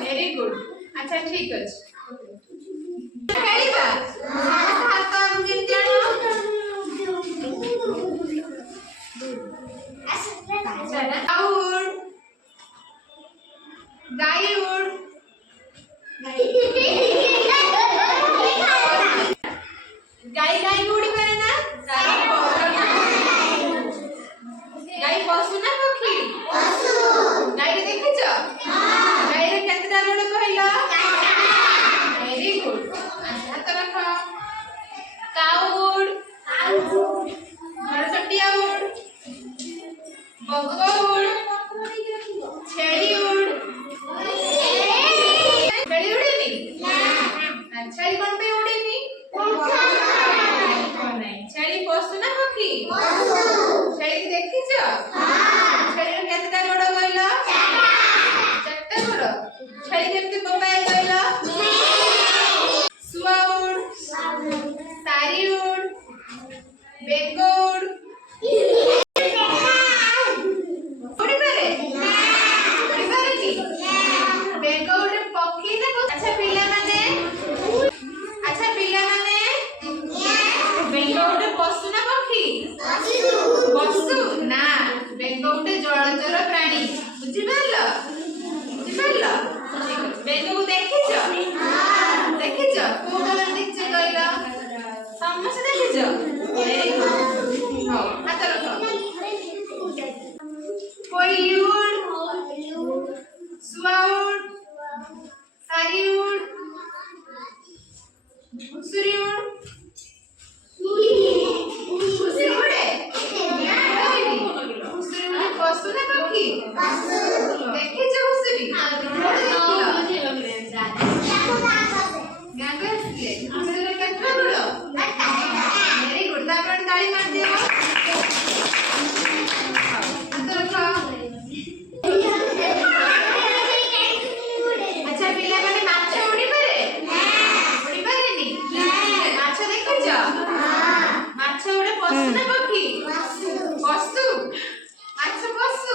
very good अच्छा ठीक अछि खेलिबा हाथ गिनती आनो अच्छा ना और गाय उड़ गाय गाय उड़ी पारे ना गाय पशु ना पक्षी पशु गाय देखिछ गाय रे केतटा गोड़ कहला वेरी गुड हाथ रख काऊ उड़ नरसटिया उड़ बगुआ उड़ छेड़ी उड़ छेड़ी उड़ेनी अच्छा ये कौन पे उड़ेनी नहीं छेड़ी पशु ना पक्षी पशु छेड़ी देखिछ छेड़ी रे केतटा गोड़ कहला चारटा गोड़ छेड़ी केमती बोबाय कहला सुआ उड़ सारी उड़ बेंग उड़ उड़ी पारे उड़ी पारे की बेंग उड़ पक्षी ना अच्छा पिला माने बेंग उड़ पशु ना पक्षी पशु ना बेंग उड़ जलचर प्राणी बुझि पारलो बेंग को देखिछ को कलर देखिछ कहला समस्त देखिछ वेरी गुड हां हाथ रखो कोई उड़ सुआ उड़ सारी उड़ घुसुरी उड़ घुसुरी उड़े घुसुरी उड़े पशु ना पक्षी देखिछ घुसुरी गांग असले घुसुरी केतना बड़ वेरी गुड तापर ताली मार दियो हाथ रखो अच्छा पिला माने माछ उड़ी पारे उड़ी पारेनी माछ देखिछ माछ उड़े पशु ना पक्षी पशु माछ पशु